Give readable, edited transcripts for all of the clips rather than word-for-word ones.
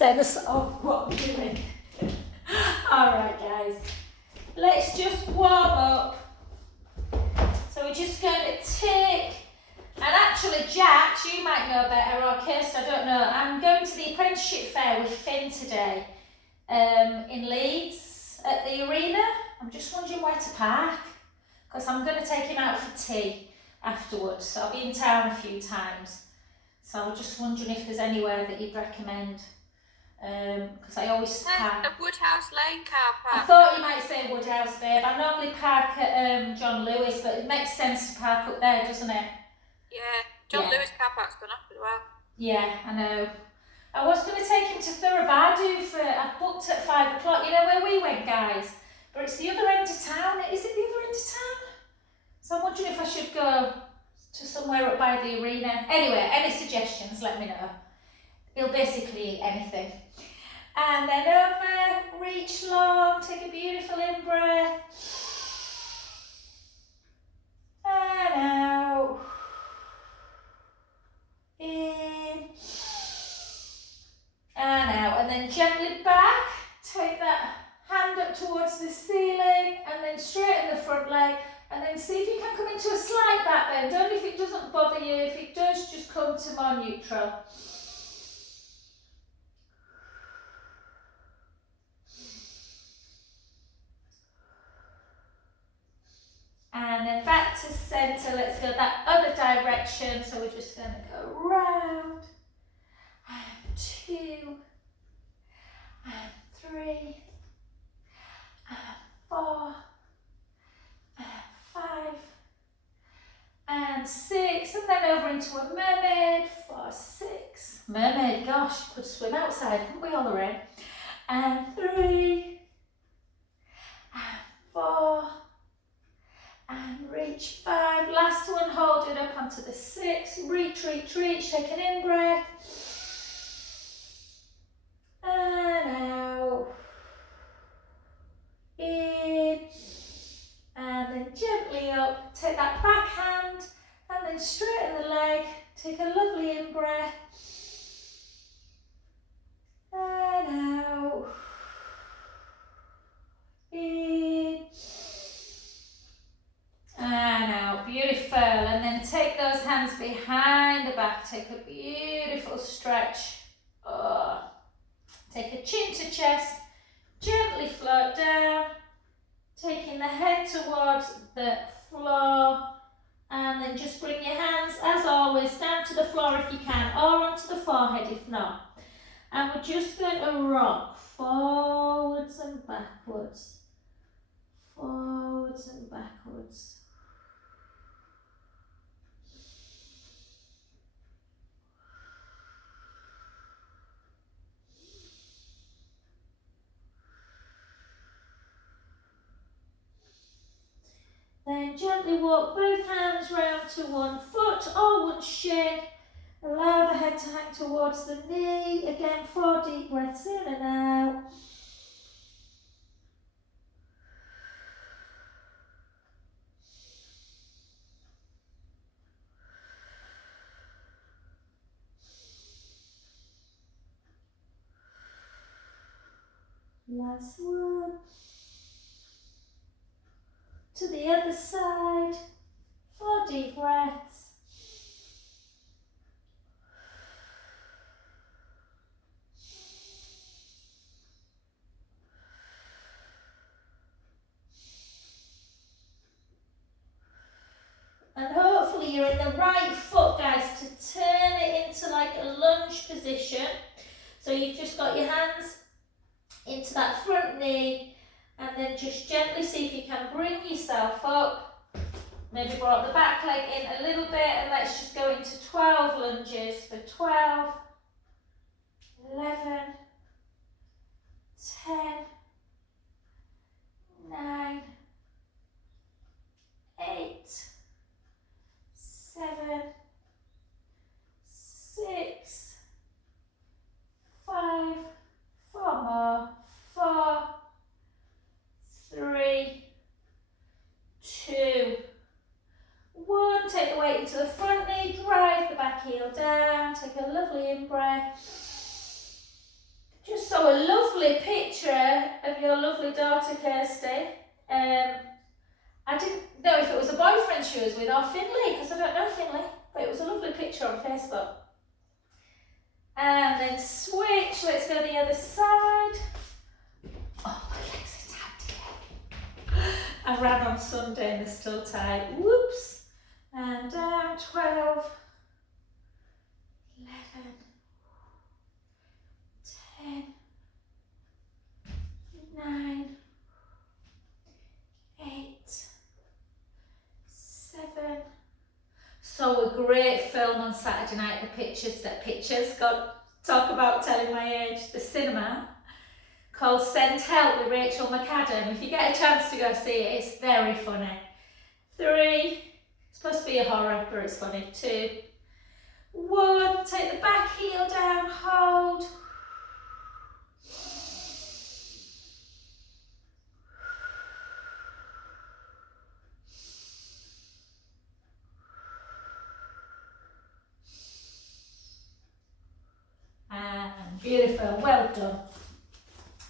sense of what I'm doing. Alright guys, let's just warm up. So we're just going to take, and actually Jax, you might know better, or Kirst, I don't know, I'm going to the apprenticeship fair with Finn today in Leeds at the arena. I'm just wondering where to park, because I'm going to take him out for tea afterwards, so I'll be in town a few times. So I was just wondering if there's anywhere that you'd recommend. Because I always park. There's a Woodhouse Lane car park. I thought you might say Woodhouse, babe. I normally park at John Lewis, but it makes sense to park up there, doesn't it? Yeah, John Lewis car park's gone up as well. Yeah, I know. I was going to take him to Thuravadu for, I've booked at 5 o'clock. You know where we went, guys? But it's the other end of town. Is it the other end of town? So I'm wondering if I should go to somewhere up by the arena. Anyway, any suggestions, let me know. He'll basically eat anything. And then over, reach long, take a beautiful in-breath. And out. In. And out. And then gently back. Take that hand up towards the ceiling and then straighten the front leg. And then see if you can come into a slight back bend. Only if it doesn't bother you. If it does, just come to more neutral. And then back to centre. Let's go that other direction. So we're just going to go round. And 2. And 3. And 4. And 5. And 6. And then over into a mermaid for 6. Mermaid, gosh, could swim outside, couldn't we, all around? And 3. And 4. And reach 5, last one, hold it up onto the 6, reach, reach, reach, take an in-breath, and out, in, and then gently up, take that back hand, and then straighten the leg, take a lovely in-breath, and out, in, and out, beautiful. And then take those hands behind the back, take a beautiful stretch. Oh. Take a chin to chest, gently float down, taking the head towards the floor, and then just bring your hands, as always, down to the floor if you can, or onto the forehead if not. And we're just going to rock forwards and backwards, forwards and backwards. Then gently walk both hands round to one foot or one shin. Allow the head to hang towards the knee. Again, 4 deep breaths in and out. Last one. To the other side, 4 deep breaths. And hopefully you're in the right foot, guys, to turn it into like a lunge position. So you've just got your hands into that front knee, and then just gently see if you can bring yourself up. Maybe brought the back leg in a little bit, and let's just go into 12 lunges for 12, 11, 10, 9, 8, 7, 6, 5, 4 more, 4, 3, 2, 1. Take the weight into the front knee, drive the back heel down, take a lovely in-breath. So a lovely picture of your lovely daughter Kirsty. I didn't know if it was a boyfriend she was with or Finley, because I don't know Finley, but it was a lovely picture on Facebook. And then switch, let's go the other side. Oh, my legs are tight again. I ran on Sunday and they're still tight. Whoops. And down, 12, 11, 10, 9, 8, 7. So a great film on Saturday night, God, talk about telling my age, the cinema, called Send Help with Rachel McAdam. If you get a chance to go see it, it's very funny. 3, it's supposed to be a horror, but it's funny. 2, 1, take the back heel down, hold. And beautiful, well done.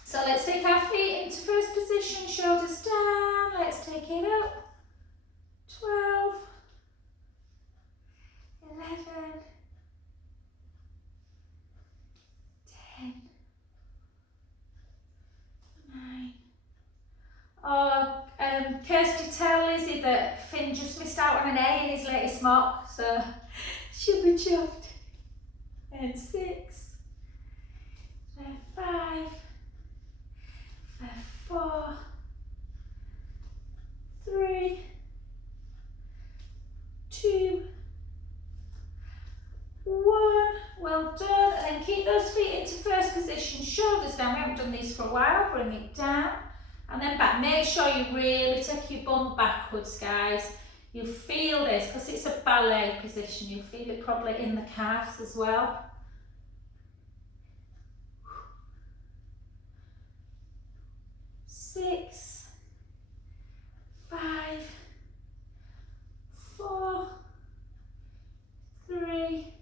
So let's take our feet into first position, shoulders down, let's take it up. 12, 11, 10, 9. Oh, Kirsty, tell Lizzie that Finn just missed out on an A in his latest mock, so she'll be chuffed. And 6, and 5, and 4, 3, 2, 1. Well done. And then keep those feet into first position, shoulders down. We haven't done these for a while. Bring it down and then back. Make sure you really take your bum backwards, guys. You feel this because it's a ballet position. You'll feel it probably in the calves as well. Six, 5, 4, 3,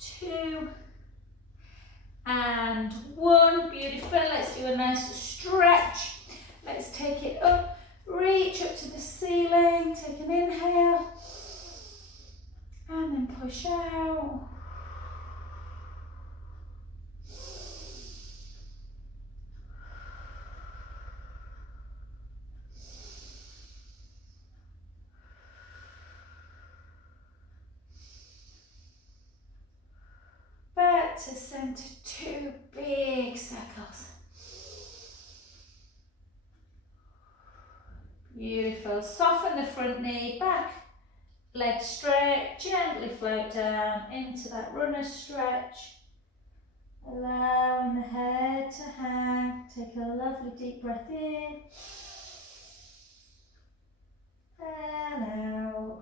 2, and 1. Beautiful. Let's do a nice stretch. Let's take it up, reach up to the ceiling, take an inhale, and then push out. Back to center, 2 big circles. Beautiful. Soften the front knee, back leg straight, gently float down into that runner stretch. Allowing the head to hang. Take a lovely deep breath in and out.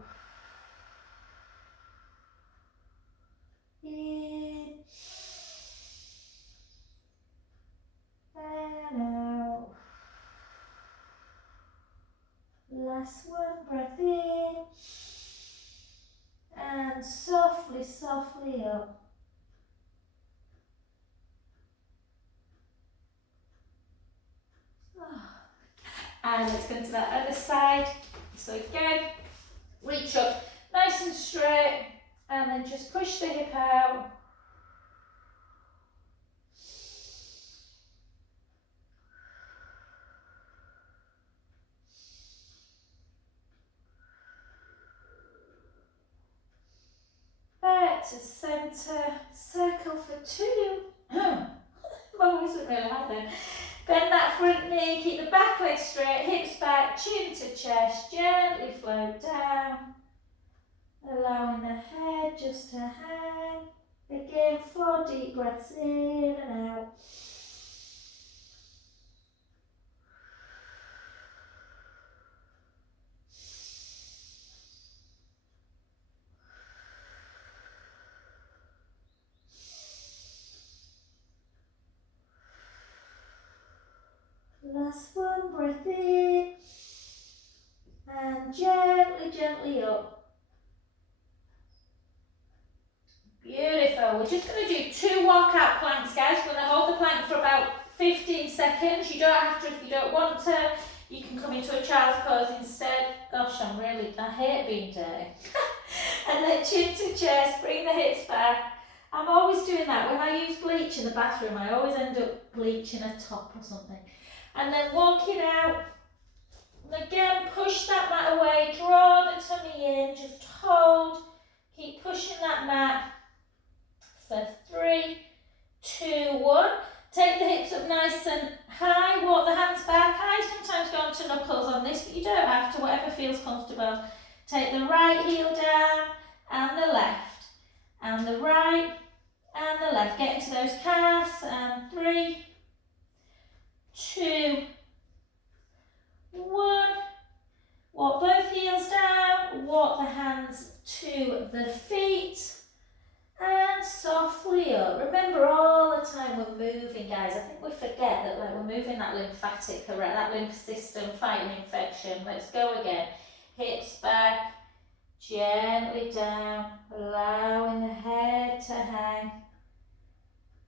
In and out. Last one, breath in and softly, softly up. And let's go to that other side. So again, reach up nice and straight and then just push the hip out. Back to centre, circle for 2. My voice isn't really high then. Bend that front knee, keep the back leg straight, hips back, chin to chest, gently float down. Allowing the head just to hang. Again, 4 deep breaths in and out. Last one, breath in and gently, gently up. Beautiful. We're just going to do 2 walkout planks, guys. We're going to hold plank for about 15 seconds. You don't have to if you don't want to. You can come into a child's pose instead. Gosh, I hate being dirty. And then chin to chest, bring the hips back. I'm always doing that. When I use bleach in the bathroom, I always end up bleaching a top or something. And then walking out. And again, push that mat away, draw the tummy in, just hold. Keep pushing that mat for 3, 2, 1. Take the hips up nice and high, walk the hands back. I sometimes go on to knuckles on this, but you don't have to, whatever feels comfortable. Take the right heel down and the left, and the right and the left. Get into those calves, and 3, 2, 1. Walk both heels down, walk the hands to the feet, and softly up. Remember, all the time we're moving, guys. I think we forget that we're moving that lymphatic, that lymph system, fighting infection. Let's go again. Hips back, gently down, allowing the head to hang.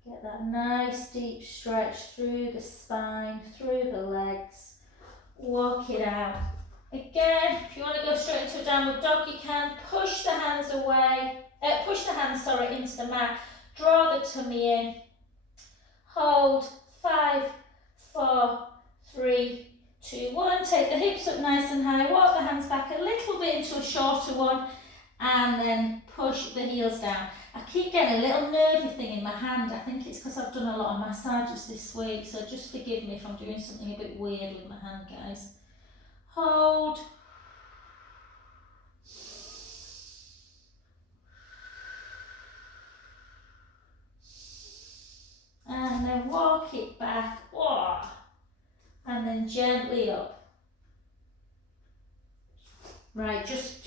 Get that nice deep stretch through the spine, through the legs. Walk it out. Again, if you want to go straight into a downward dog, you can. Push the hands away. Into the mat. Draw the tummy in. Hold. 5, 4, 3, 2, 1. Take the hips up nice and high. Walk the hands back a little bit into a shorter one. And then push the heels down. I keep getting a little nervy thing in my hand. I think it's because I've done a lot of massages this week. So just forgive me if I'm doing something a bit weird with my hand, guys. Hold. And then walk it back. Oh. And then gently up. Right, just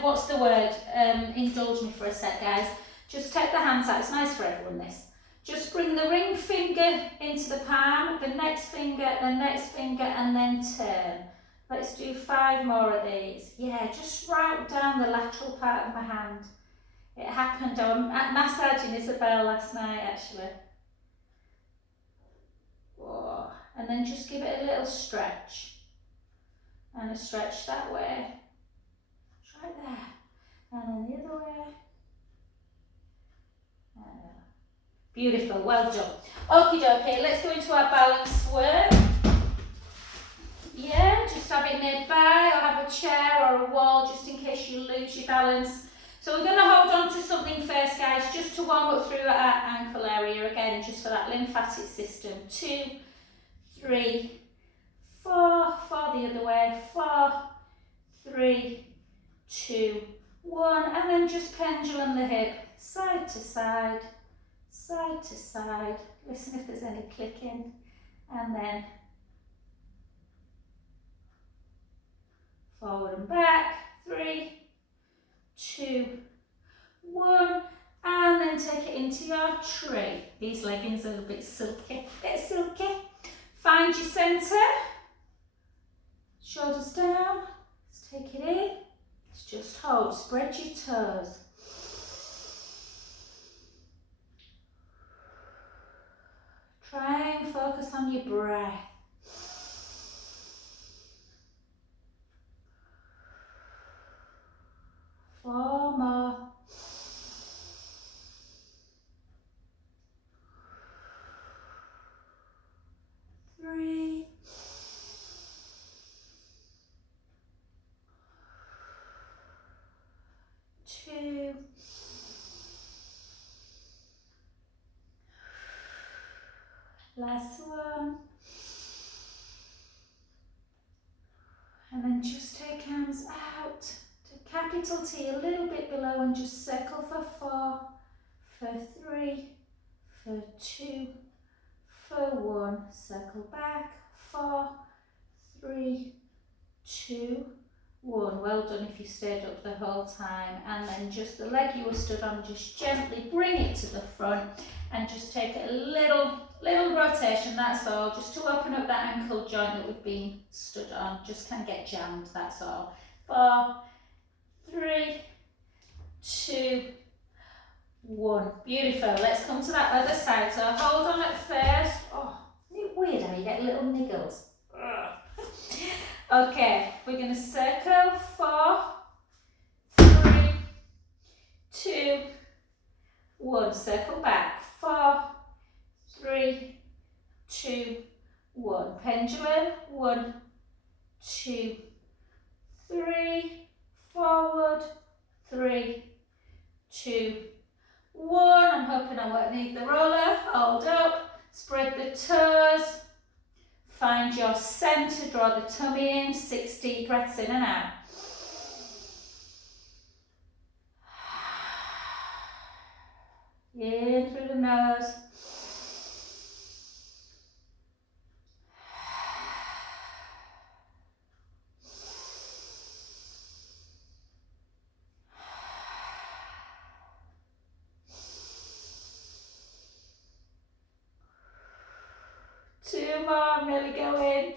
what's the word? Indulge me for a sec, guys. Just take the hands out. It's nice for everyone, this. Just bring the ring finger into the palm, the next finger, and then turn. Let's do 5 more of these. Yeah, just route down the lateral part of my hand. It happened, I was massaging Isabel last night, actually. Whoa. And then just give it a little stretch. And a stretch that way. Right there. And then the other way. Beautiful, well done. Okie dokie, let's go into our balance work. Yeah, just have it nearby, or have a chair or a wall just in case you lose your balance. So we're going to hold on to something first, guys, just to warm up through our ankle area again, just for that lymphatic system. 2, 3, 4, 4 the other way, 4, 3, 2, 1, and then just pendulum the hip, side to side, side to side. Listen if there's any clicking, and then forward and back, 3, 2, 1, and then take it into your tree. These leggings are a bit silky, Find your centre, shoulders down, let's take it in, let's just hold, spread your toes. Try and focus on your breath. Four more. Three. Two. Last one. And then just take hands out to capital T, a little bit below, and just circle for 4, for 3, for 2, for 1. Circle back, 4, 3, 2, 1. Well done if you stayed up the whole time. And then just the leg you were stood on, just gently bring it to the front and just take a little rotation, that's all, just to open up that ankle joint that we've been stood on. Just can get jammed, that's all. 4, 3, 2, 1. Beautiful. Let's come to that other side. So hold on at first. Oh, isn't it weird how you get little niggles? Okay, we're going to circle 4, 3, 2, 1. Circle back. 4, 3, 2, 1. Pendulum. 1, 2, 3. Forward. 3, 2, 1. I'm hoping I won't need the roller. Hold up. Spread the toes. Find your centre. Draw the tummy in. 6 deep breaths in and out. In through the nose. Two more, I'm nearly going.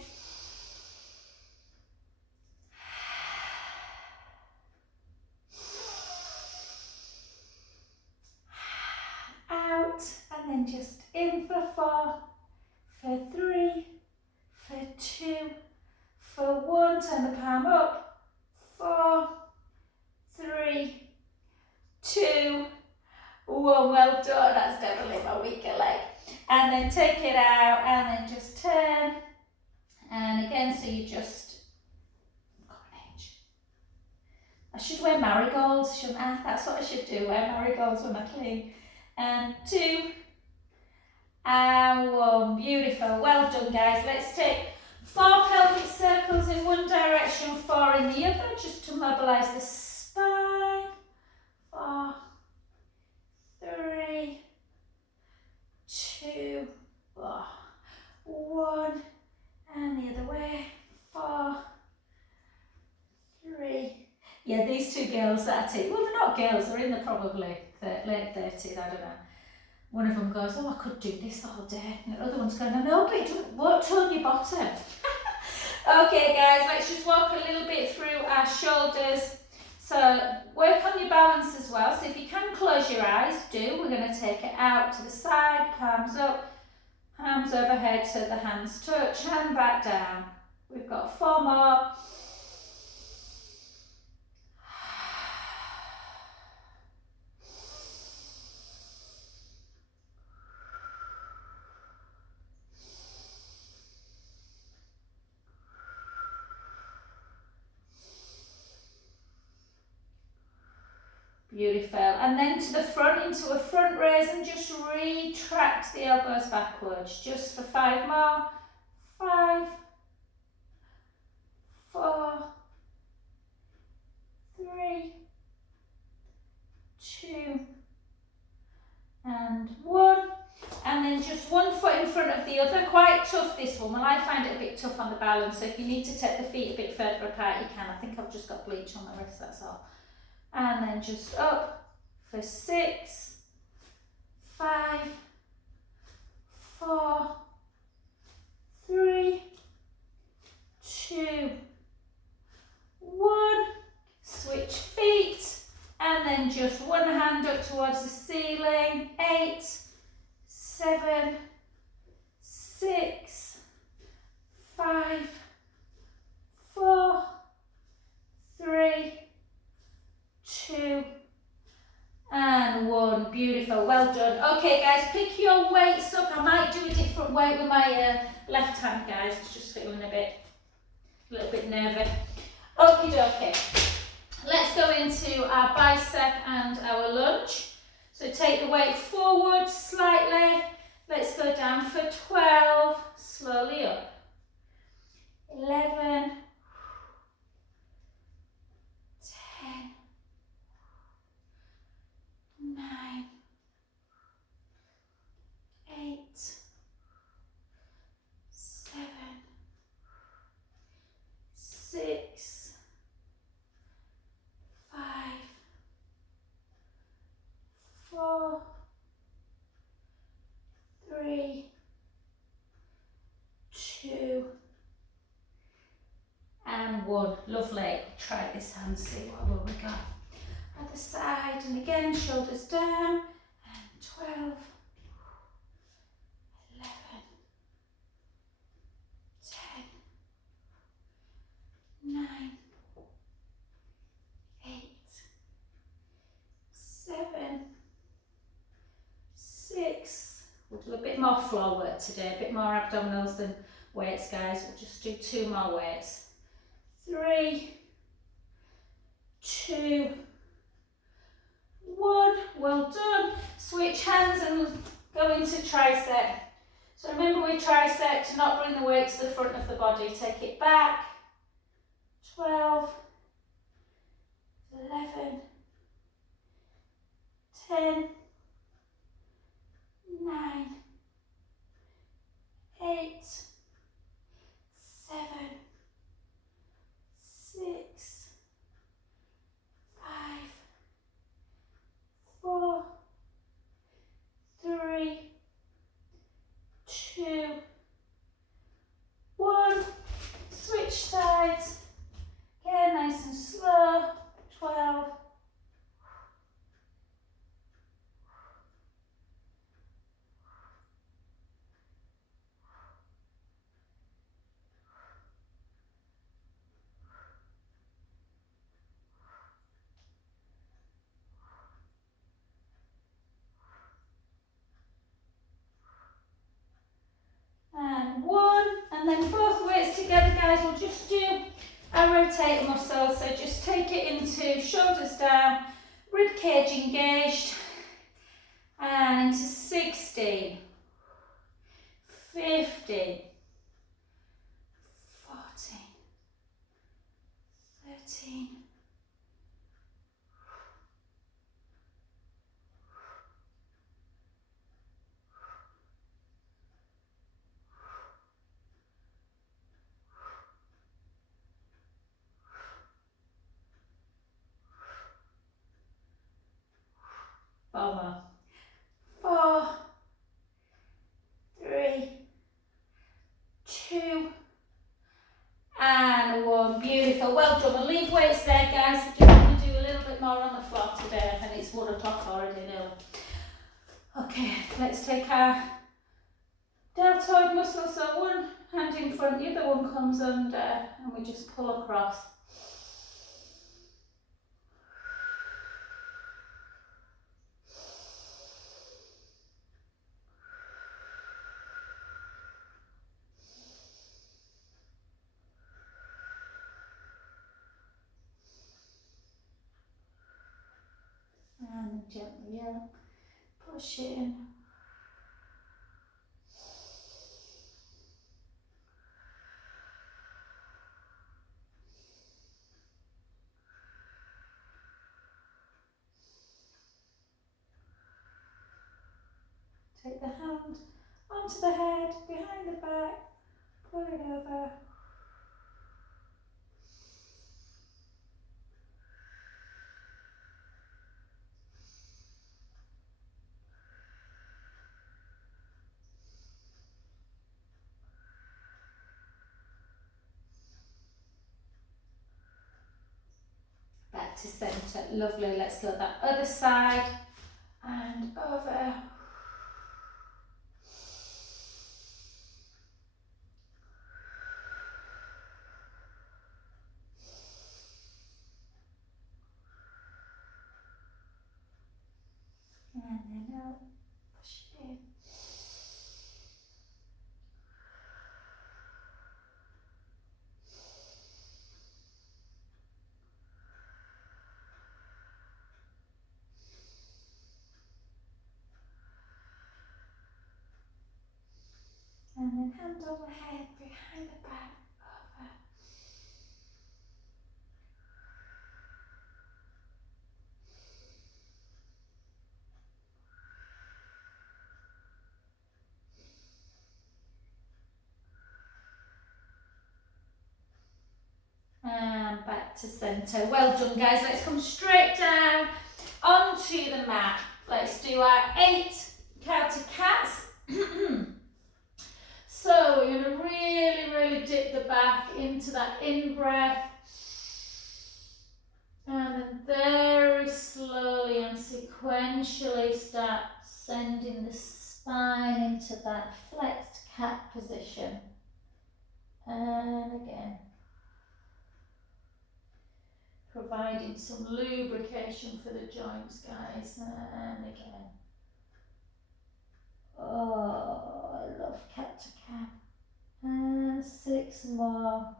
Out, and then just in for 4, for 3, for 2, for 1, turn the palm up, 4, 3, 2, 1, well done, that's definitely my weaker leg. And then take it out, and then just turn, and again, so you just, I've got an edge. I should wear marigolds, shouldn't I? That's what I should do, wear marigolds when I clean. And 2, and 1, beautiful, well done guys. Let's take 4 pelvic circles in one direction, 4 in the other, just to mobilise the spine. 4, 3, 2, 1, and the other way, 4, 3. Yeah, these 2 girls that I take, well they're not girls, they're in the probably late 30s, I don't know. One of them goes, oh I could do this all day, and the other one's going, no but it won't turn your bottom. Okay guys, let's just walk a little bit through our shoulders. So work on your balance as well, so if you can close your eyes, do. We're going to take it out to the side, palms up, palms overhead so the hands touch, and back down. We've got 4 more. Beautiful. And then to the front, into a front raise, and just retract the elbows backwards. Just for 5 more. 5, 4, 3, 2, and 1. And then just 1 foot in front of the other. Quite tough this one. Well, I find it a bit tough on the balance, so if you need to take the feet a bit further apart, you can. I think I've just got bleach on my wrist, that's all. And then just up for 6, 5, 4, 3, 2, 1. Switch feet, and then just 1 hand up towards the ceiling. 8, 7, 6, 5, 4, 3, 2, and 1. Beautiful, well done. Okay guys, pick your weights up. I might do a different weight with my left hand, guys. It's just feeling a little bit nervy. Okie dokie. Let's go into our bicep and our lunge. So take the weight forward slightly. Let's go down for 12. Slowly up. 11. 10. 9, 8, 7, 6, 5, 4, 3, 2, and 1. Lovely. Try this hand, see what will we go. Other side, and again, shoulders down, 12, 11, 10, 9, 8, 7, 6. We'll do a bit more floor work today, a bit more abdominals than weights, guys. We'll just do 2 more weights. 3, 2, 1. Well done. Switch hands and go into tricep. So remember with tricep to not bring the weight to the front of the body. Take it back. 12, 11, 10, 9, 8, 7, 6, 5, 4, 3, 2, 1. Switch sides. Again, nice and slow. 12. And 1. And then both weights together, guys. We'll just do a rotate muscle. So just take it into shoulders down, rib cage engaged, and into 16, 15, 14, 13, 4 more. 4, 3, 2, and 1. Beautiful. Well done. We'll leave weights there, guys. Just going to do a little bit more on the floor today. I think it's 1 o'clock already now. Okay, let's take our deltoid muscle. So one hand in front, the other one comes under, and we just pull across. And gently up, push in. Take the hand onto the head, behind the back, pull it over. Back to centre. Lovely. Let's go that other side and over. And then out, push it in. And then hand on the head, behind the back, over. And back to centre. Well done, guys. Let's come straight down onto the mat. Let's do our 8 counted cats. So we're going to really dip the back into that in-breath. And then very slowly and sequentially start sending the spine into that flexed cat position. And again, providing some lubrication for the joints, guys. And again. Oh, I love cat to cat. And 6 more.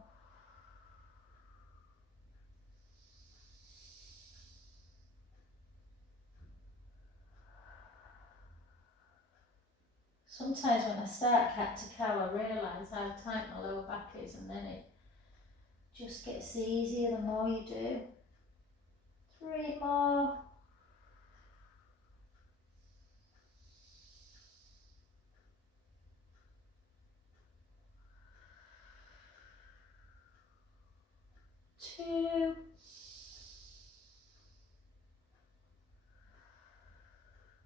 Sometimes when I start cat to cow, I realise how tight my lower back is, and then it just gets easier the more you do. 3 more. Two.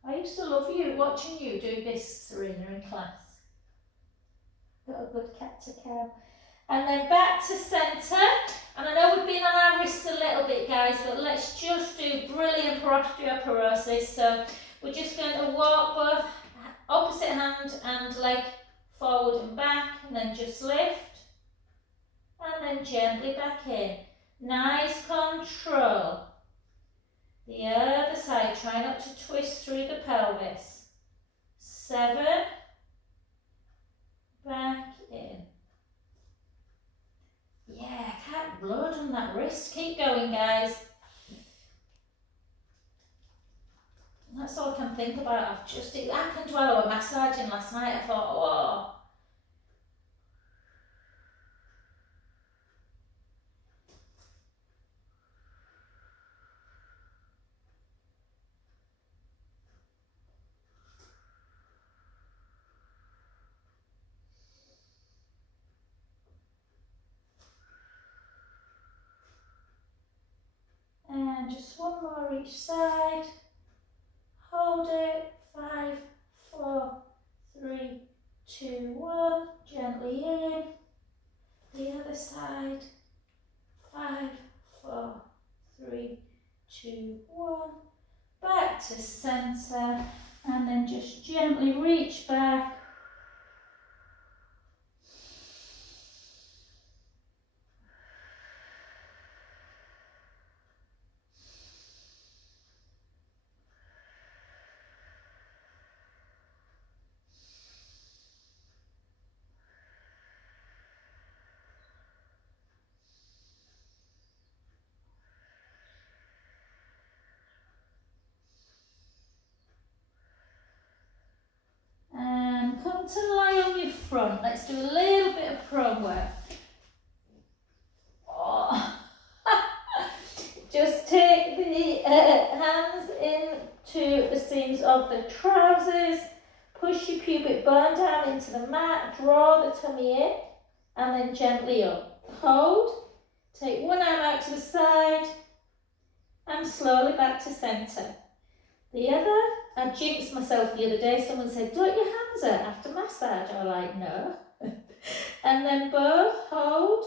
I used to love watching you do this, Serena, in class. Got a good cat to cow. And then back to centre. And I know we've been on our wrists a little bit, guys, but let's just do brilliant for osteoporosis. So we're just going to walk both opposite hand and leg forward and back, and then just lift. And then gently back in. Nice control. The other side, try not to twist through the pelvis. 7. Back in. Yeah, cat blood on that wrist. Keep going, guys. That's all I can think about. It happened while I was massaging last night. I thought, oh. And just 1 more each side. Hold it. 5, 4, 3, 2, 1. Gently in. The other side. 5, 4, 3, 2, 1. Back to centre. And then just gently reach back. And come to lie on your front. Let's do a little bit of prone work. Oh. Just take the hands into the seams of the trousers. Push your pubic bone down into the mat. Draw the tummy in. And then gently up. Hold. Take one arm out to the side. And slowly back to centre. The other, I jinxed myself the other day. Someone said, don't your hands hurt after massage? I was like, no. And then both, hold.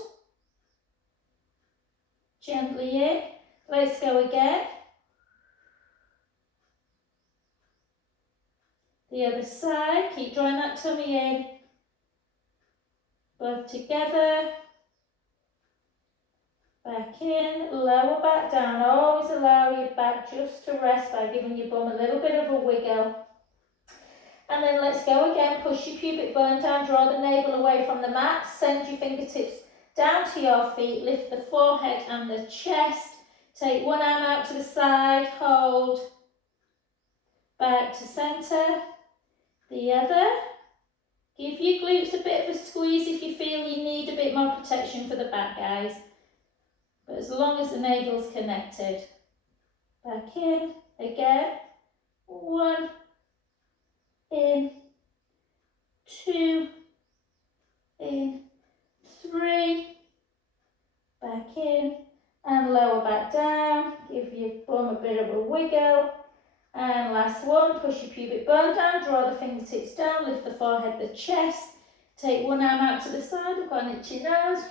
Gently in. Let's go again. The other side, keep drawing that tummy in. Both together. Back in, lower back down. Always allow your back just to rest by giving your bum a little bit of a wiggle. And then let's go again. Push your pubic bone down, draw the navel away from the mat. Send your fingertips down to your feet. Lift the forehead and the chest. Take one arm out to the side, hold. Back to centre. The other. Give your glutes a bit of a squeeze if you feel you need a bit more protection for the back, guys. But as long as the navel's connected. Back in, again. 1, in, 2, in, 3, back in, and lower back down. Give your bum a bit of a wiggle. And last one, push your pubic bone down, draw the fingertips down, lift the forehead, the chest. Take one arm out to the side, I've got an itchy nose.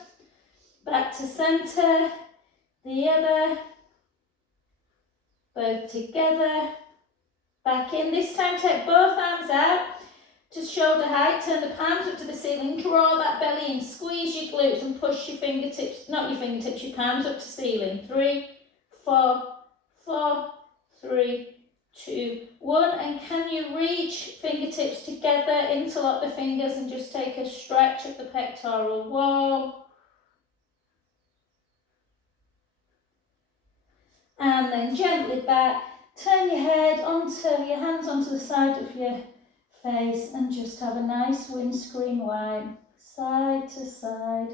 Back to centre. The other, both together, back in. This time take both arms out to shoulder height, turn the palms up to the ceiling, draw that belly in, squeeze your glutes and push your fingertips, not your fingertips, your palms up to ceiling. 3, 4, 4, 3, 2, 1. And can you reach fingertips together, interlock the fingers and just take a stretch of the pectoral wall. And then gently back, turn your head onto your hands onto the side of your face and just have a nice windscreen wipe, side to side.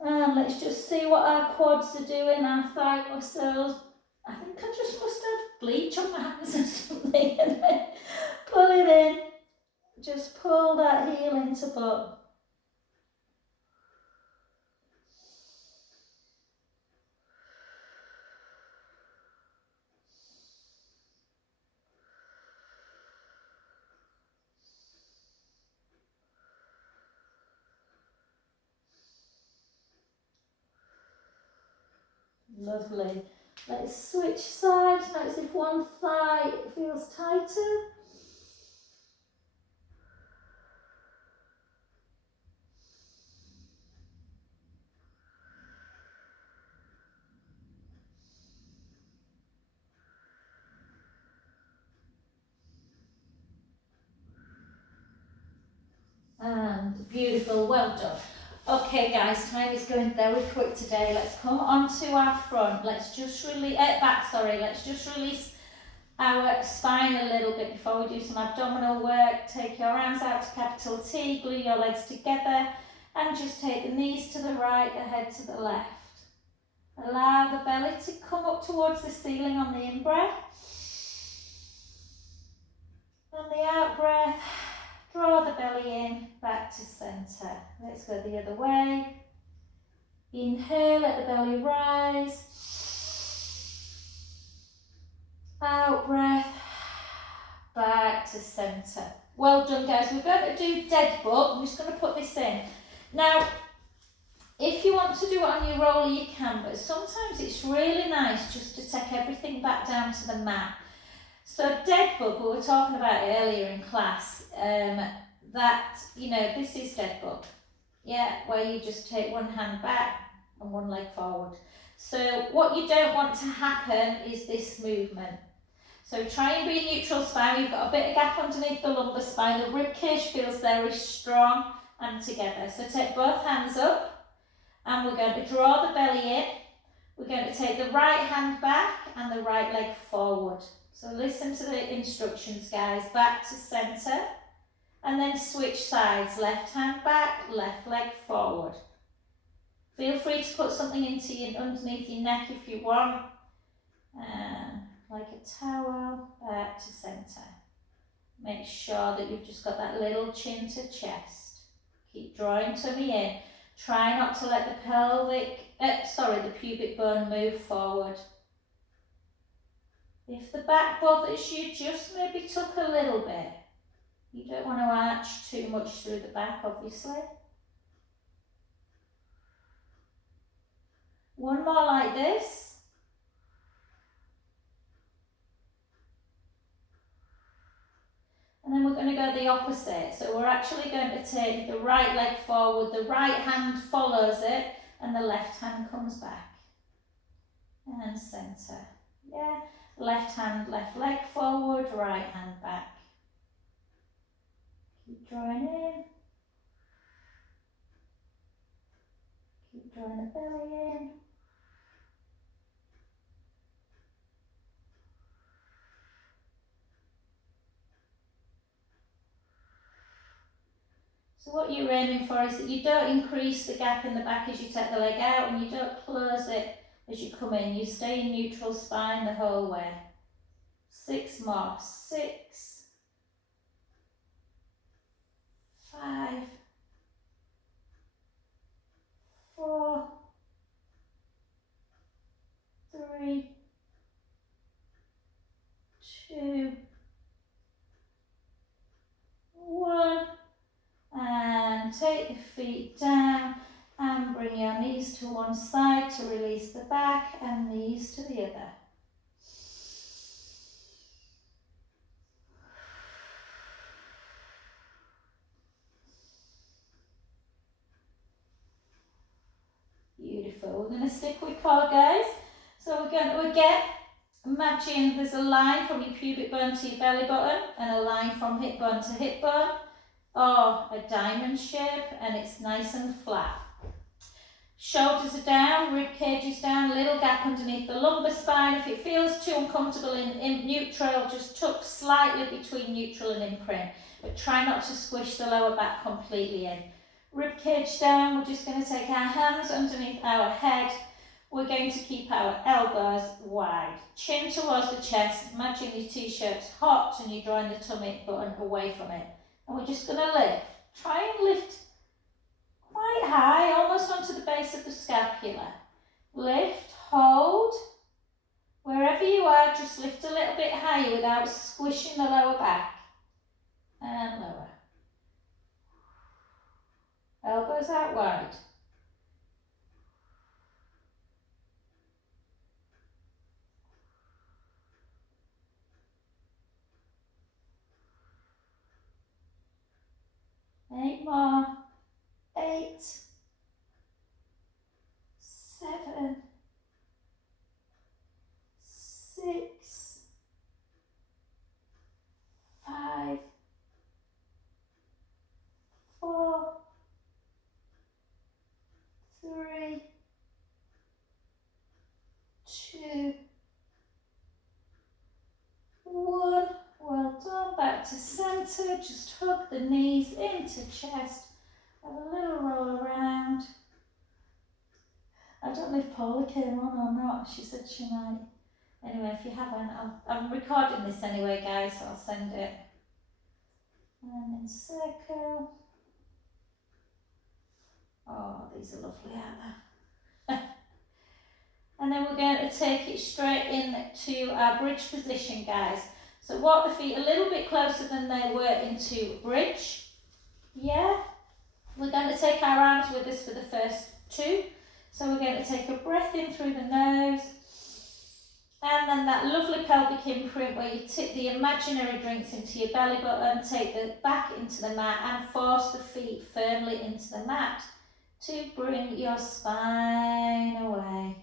And let's just see what our quads are doing, our thigh muscles. I think I just must have bleach on my hands or something. And then pull it in. Just pull that heel into butt. Lovely. Let's switch sides. Notice if one thigh feels tighter. And beautiful, well done. Okay guys, time is going very quick today. Let's come onto our front. Let's just release, let's just release our spine a little bit before we do some abdominal work. Take your arms out to capital T, glue your legs together and just take the knees to the right, the head to the left. Allow the belly to come up towards the ceiling on the in-breath. On the out-breath, draw the belly in, back to centre. Let's go the other way. Inhale, let the belly rise. Out breath, back to centre. Well done guys, we're going to do dead bug. I'm just going to put this in. Now, if you want to do it on your roller, you can, but sometimes it's really nice just to take everything back down to the mat. So dead bug, we were talking about earlier in class, that, you know, this is dead bug. Yeah, where you just take one hand back and one leg forward. So what you don't want to happen is this movement. So try and be neutral spine. You've got a bit of gap underneath the lumbar spine. The rib cage feels very strong and together. So take both hands up and we're going to draw the belly in. We're going to take the right hand back and the right leg forward. So listen to the instructions, guys. Back to centre and then switch sides. Left hand back, left leg forward. Feel free to put something underneath your neck if you want. Like a towel, back to centre. Make sure that you've just got that little chin to chest. Keep drawing tummy in. Try not to let the pubic bone move forward. If the back bothers you, just maybe tuck a little bit. You don't want to arch too much through the back, obviously. One more like this. And then we're going to go the opposite. So we're actually going to take the right leg forward, the right hand follows it, and the left hand comes back. And centre. Yeah. Left hand, left leg forward, right hand back. Keep drawing in. Keep drawing the belly in. So what you're aiming for is that you don't increase the gap in the back as you take the leg out and you don't close it as you come in. You stay in neutral spine the whole way. 6 more. 6, 5, 4, 3, 2, 1. And take the feet down and bring your knees knees to one side to release the back and knees to the other. Beautiful. We're going to stick with core, guys. So we're going to again imagine there's a line from your pubic bone to your belly button and a line from hip bone to hip bone, or a diamond shape, and it's nice and flat. Shoulders are down, rib cage is down, little gap underneath the lumbar spine. If it feels too uncomfortable in neutral, just tuck slightly between neutral and imprint, but try not to squish the lower back completely in. Rib cage down, we're just going to take our hands underneath our head. We're going to keep our elbows wide. Chin towards the chest, imagine your t-shirt's hot and you're drawing the tummy button away from it. And we're just going to lift. Try and lift quite high, almost onto the base of the scapula. Lift, hold. Wherever you are, just lift a little bit higher without squishing the lower back. And lower. Elbows out wide. Eight more. 8, 7, 6, 5, 4, 3, 2, 1. Well done. Back to centre. Just hug the knees into chest. Have a little roll around. I don't know if Paula came on or not. She said she might. Anyway, if you haven't, I'm recording this anyway, guys, so I'll send it. And in circle. Oh, these are lovely, aren't they? And then we're going to take it straight into our bridge position, guys. So walk the feet a little bit closer than they were into bridge. Yeah. We're going to take our arms with us for the first 2. So we're going to take a breath in through the nose. And then that lovely pelvic imprint where you tip the imaginary drinks into your belly button, take the back into the mat and force the feet firmly into the mat to bring your spine away.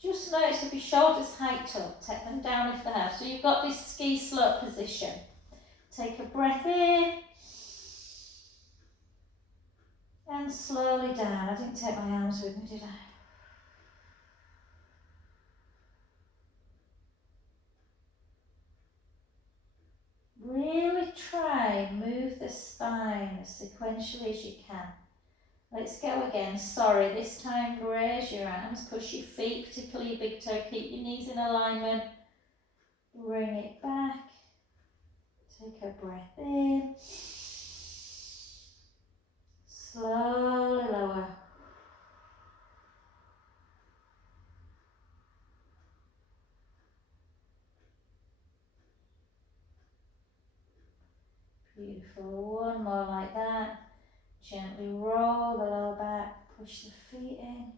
Just notice if your shoulders hiked up, take them down if they have. So you've got this ski slope position. Take a breath in. And slowly down. I didn't take my arms with me, did I? Really try move the spine as sequentially as you can. Let's go again. Sorry, this time raise your arms, push your feet, particularly your big toe, keep your knees in alignment. Bring it back. Take a breath in. Slowly lower. Beautiful. One more like that. Gently roll the lower back, push the feet in.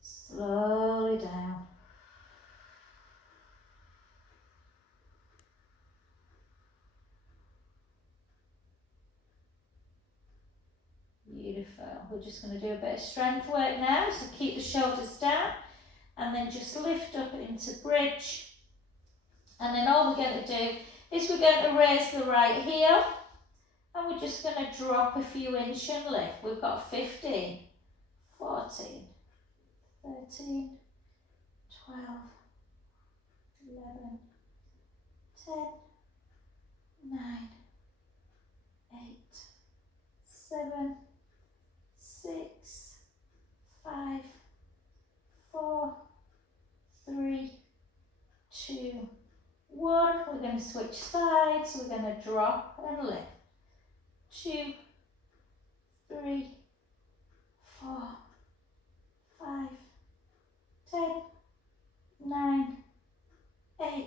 Slowly down. Beautiful. We're just going to do a bit of strength work now, so keep the shoulders down and then just lift up into bridge. And then all we're going to do is we're going to raise the right heel and we're just going to drop a few inches and lift. We've got 15, 14, 13, 12, 11, 10, 9, 8, 7, 6, 5, 4, 3, 2, 1. We're going to switch sides. We're going to drop and lift. 2, 3, 4, 5, 10, 9, 8,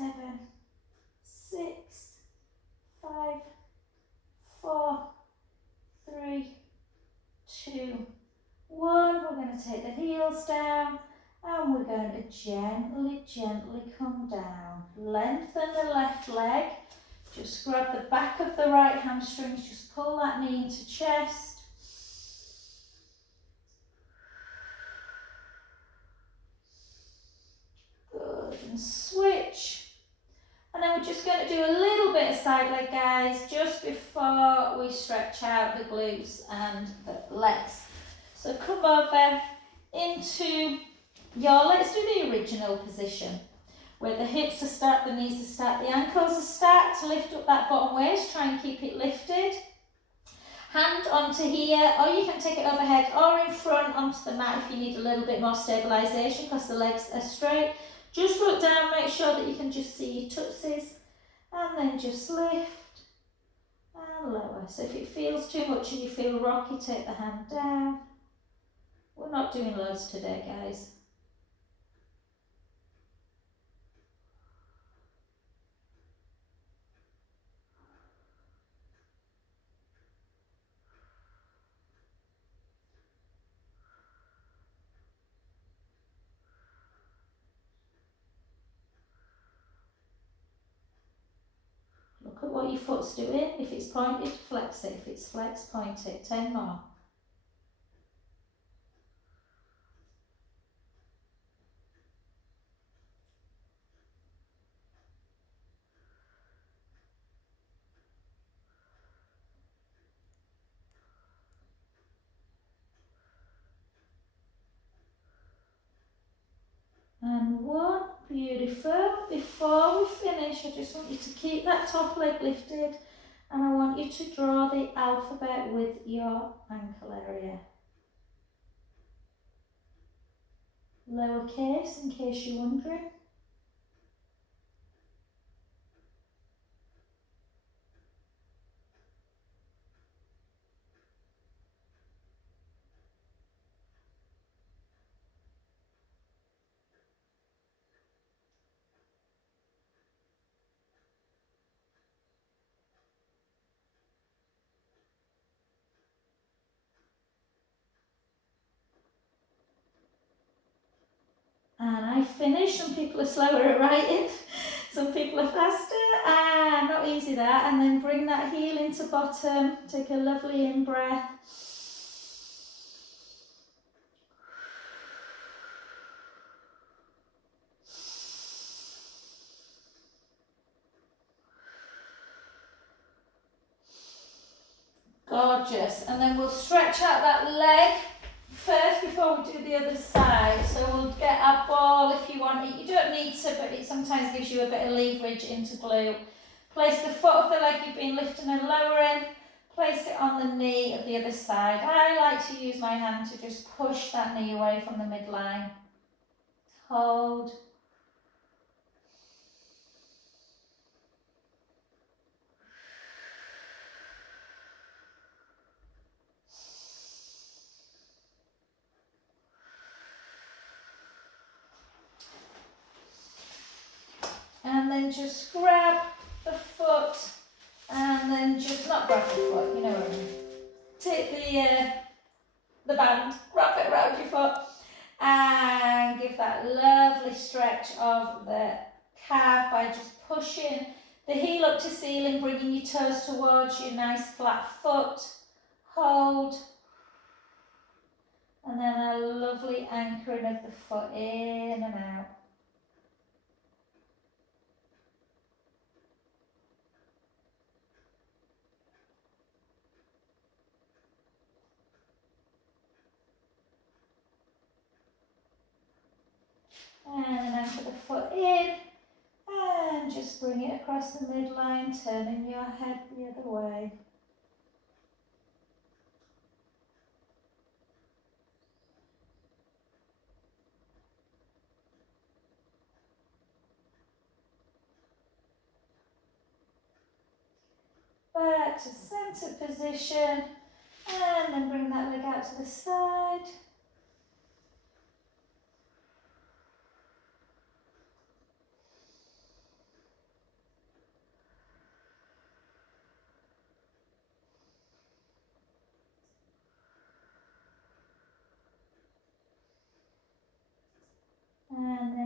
7, 6, 5, 4, 3, 2, 1. We're going to take the heels down and we're going to gently, gently come down. Lengthen the left leg. Just grab the back of the right hamstrings. Just pull that knee into chest. Good. And switch. And then we're just going to do a little bit of side leg, guys, just before we stretch out the glutes and the legs. So come over into your, let's do the original position, where the hips are stacked, the knees are stacked, the ankles are stacked. Lift up that bottom waist, try and keep it lifted. Hand onto here, or you can take it overhead or in front onto the mat if you need a little bit more stabilisation because the legs are straight. Just look down, make sure that you can just see your tootsies, and then just lift and lower. So if it feels too much and you feel rocky, take the hand down. We're not doing loads today, guys. Look at what your foot's doing. If it's pointed, flex it. If it's flexed, point it. 10 more. And 1, beautiful. Before we finish, I just want you to keep that top leg lifted, and I want you to draw the alphabet with your ankle area. Lowercase, in case you're wondering. And I finish. Some people are slower at writing, some people are faster. Not easy that. And then bring that heel into bottom. Take a lovely in breath. Gorgeous. And then we'll stretch out that leg first before we do the other side. So we'll get our ball if you want it. You don't need to, but it sometimes gives you a bit of leverage into glute. Place the foot of the leg you've been lifting and lowering. Place it on the knee of the other side. I like to use my hand to just push that knee away from the midline. Hold. And then just grab the foot, and then just not grab the foot, you know what I mean. Take the band, wrap it around your foot, and give that lovely stretch of the calf by just pushing the heel up to ceiling, bringing your toes towards your nice flat foot. Hold. And then a lovely anchoring of the foot in and out. And then anchor the foot in, and just bring it across the midline, turning your head the other way. Back to centre position, and then bring that leg out to the side.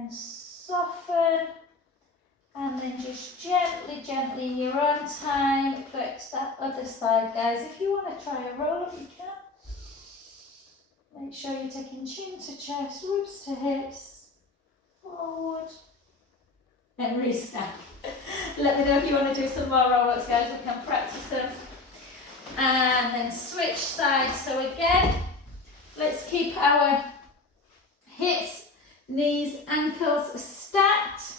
then soften, and then just gently, gently in your own time, go to that other side, guys. If you want to try a roll up, you can. Make sure you're taking chin to chest, ribs to hips, forward, and restack. Let me know if you want to do some more roll-ups, guys. We can practice them. And then switch sides. So again, let's keep our hips, knees, ankles stacked.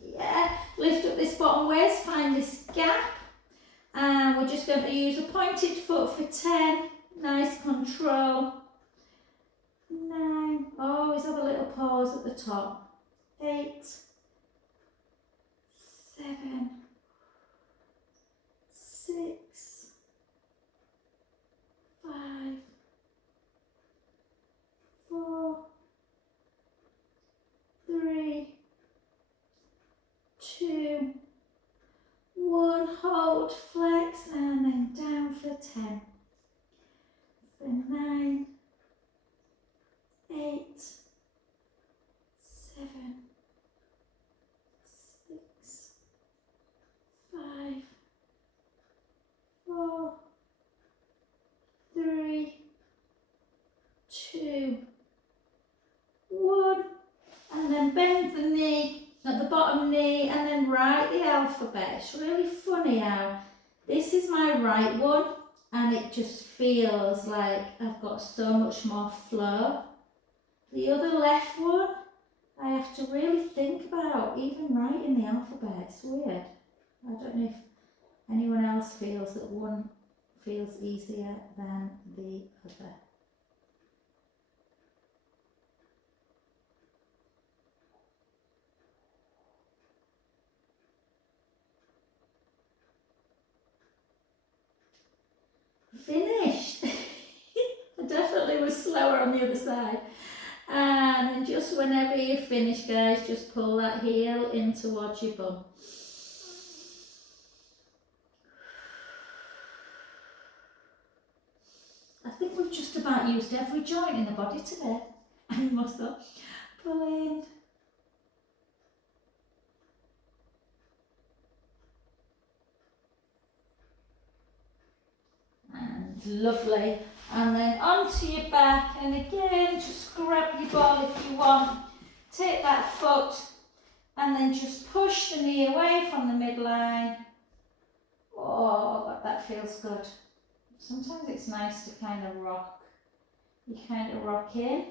Yeah, lift up this bottom waist, find this gap. And we're just going to use a pointed foot for 10. Nice control. 9. Always have a little pause at the top. 8. 7. 6. 5. 4. 3. 2. 1. Hold, flex, and then down for 10. For 9. 8. 7. 6. 5. 4. 3. 2. 1. And then bend the knee at the bottom knee and then write the alphabet. It's really funny how this is my right one and it just feels like I've got so much more flow. The other left one, I have to really think about even writing the alphabet. It's weird. I don't know if anyone else feels that one feels easier than the other. Finished. I definitely was slower on the other side. And then just whenever you finish, guys, just pull that heel in towards your bum. I think we've just about used every joint in the body today. And muscle. Pull in. And lovely. And then onto your back, and again, just grab your ball if you want. Take that foot, and then just push the knee away from the midline. Oh, that feels good. Sometimes it's nice to kind of rock. You kind of rock in,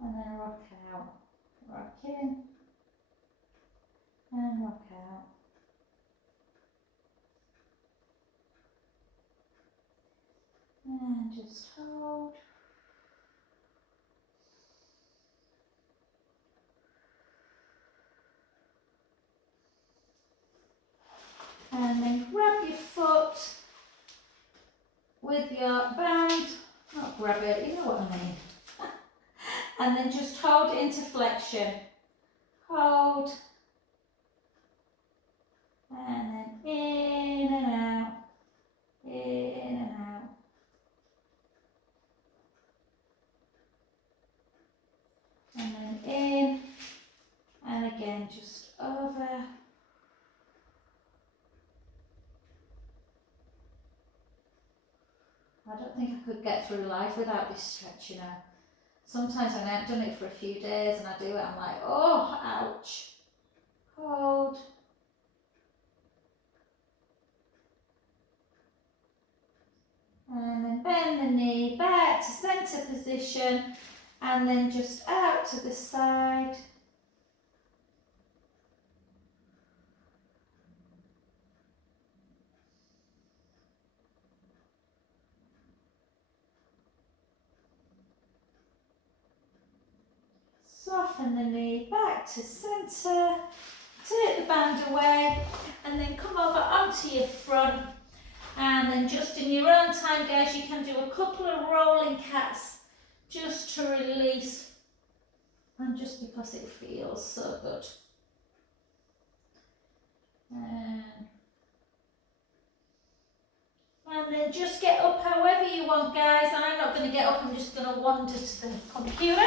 and then rock out. Rock in, and rock out. And just hold. And then grab your foot with your band, not grab it, you know what I mean. And then just hold it into flexion. Hold. And then in and out, in and out. And then in, and again just over. I don't think I could get through life without this stretch, you know. Sometimes when I've done it for a few days and I do it, I'm like, oh, ouch. Hold. And then bend the knee back to centre position and then just out to the side. Soften the knee back to centre, take the band away and then come over onto your front, and then just in your own time, guys, you can do a couple of rolling cats just to release and just because it feels so good. And then just get up however you want, guys. I'm not going to get up, I'm just going to wander to the computer.